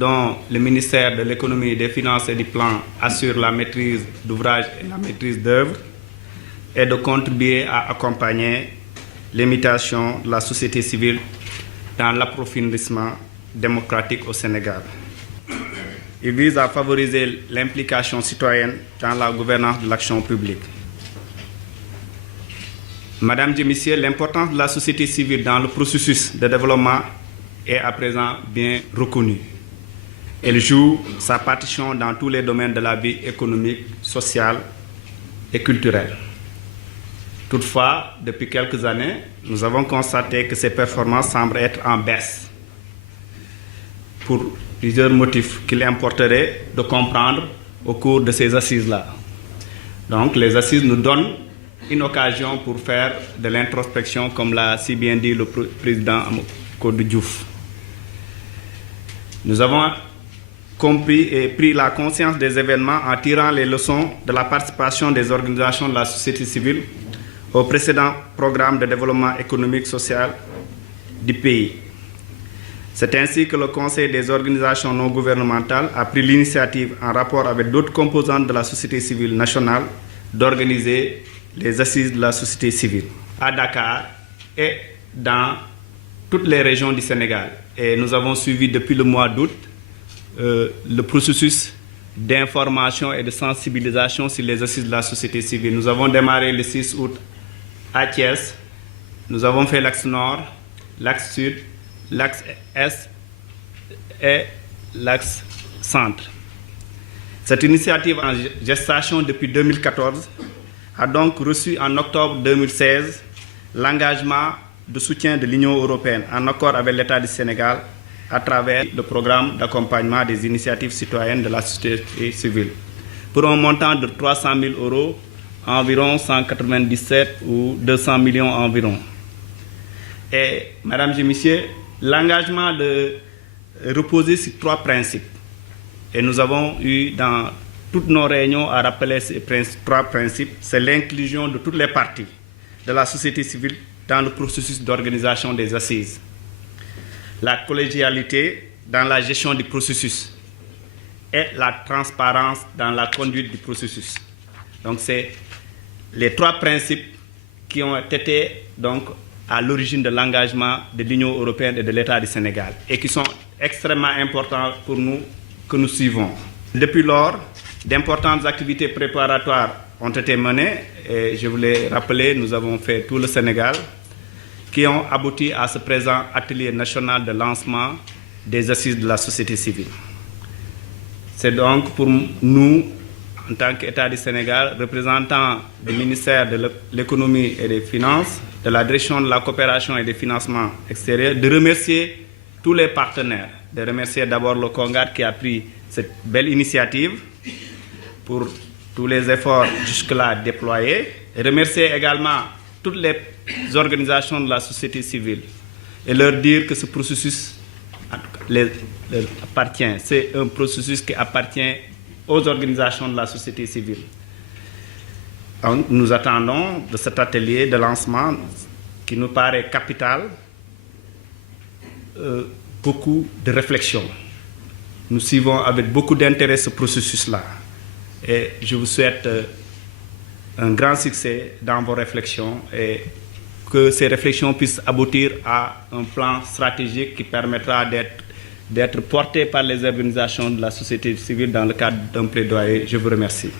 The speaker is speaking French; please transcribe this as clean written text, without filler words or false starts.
dont le ministère de l'économie, des finances et du plan assure la maîtrise d'ouvrage et la maîtrise d'œuvre, est de contribuer à accompagner l'imitation de la société civile dans l'approfondissement démocratique au Sénégal. Il vise à favoriser l'implication citoyenne dans la gouvernance de l'action publique. Mesdames et Messieurs, l'importance de la société civile dans le processus de développement est à présent bien reconnue. Elle joue sa partition dans tous les domaines de la vie économique, sociale et culturelle. Toutefois, depuis quelques années, nous avons constaté que ces performances semblent être en baisse pour plusieurs motifs qu'il importerait de comprendre au cours de ces assises-là. Donc, les assises nous donnent une occasion pour faire de l'introspection, comme l'a si bien dit le président Amadou Diouf. Nous avons compris et pris la conscience des événements en tirant les leçons de la participation des organisations de la société civile au précédent programme de développement économique et social du pays. C'est ainsi que le Conseil des organisations non gouvernementales a pris l'initiative, en rapport avec d'autres composantes de la société civile nationale, d'organiser les assises de la société civile à Dakar et dans toutes les régions du Sénégal. Et nous avons suivi depuis le mois d'août le processus d'information et de sensibilisation sur les assises de la société civile. Nous avons démarré le 6 août à Thiès. Nous avons fait l'axe nord, l'axe sud, l'axe est et l'axe centre. Cette initiative en gestation depuis 2014 a donc reçu en octobre 2016 l'engagement de soutien de l'Union européenne en accord avec l'État du Sénégal à travers le programme d'accompagnement des initiatives citoyennes de la société civile pour un montant de 300 000 €, environ 197 ou 200 millions environ. Et, mesdames et messieurs, l'engagement de reposer sur 3 principes. Et nous avons eu dans toutes nos réunions à rappeler ces 3 principes. C'est l'inclusion de toutes les parties de la société civile dans le processus d'organisation des assises. La collégialité dans la gestion du processus et la transparence dans la conduite du processus. Donc, c'est les 3 principes qui ont été donc à l'origine de l'engagement de l'Union européenne et de l'État du Sénégal et qui sont extrêmement importants pour nous, que nous suivons. Depuis lors, d'importantes activités préparatoires ont été menées et je voulais rappeler, nous avons fait tout le Sénégal qui ont abouti à ce présent atelier national de lancement des assises de la société civile. C'est donc pour nous, en tant qu'État du Sénégal, représentant du ministère de l'économie et des finances, de la direction de la coopération et des financements extérieurs, de remercier tous les partenaires, de remercier d'abord le CONGAD qui a pris cette belle initiative pour tous les efforts jusque-là déployés, et remercier également toutes les organisations de la société civile et leur dire que ce processus leur appartient. C'est un processus qui appartient aux organisations de la société civile. Donc, nous attendons de cet atelier de lancement qui nous paraît capital beaucoup de réflexion. Nous suivons avec beaucoup d'intérêt ce processus-là et je vous souhaite un grand succès dans vos réflexions et que ces réflexions puissent aboutir à un plan stratégique qui permettra d'être porté par les organisations de la société civile dans le cadre d'un plaidoyer. Je vous remercie.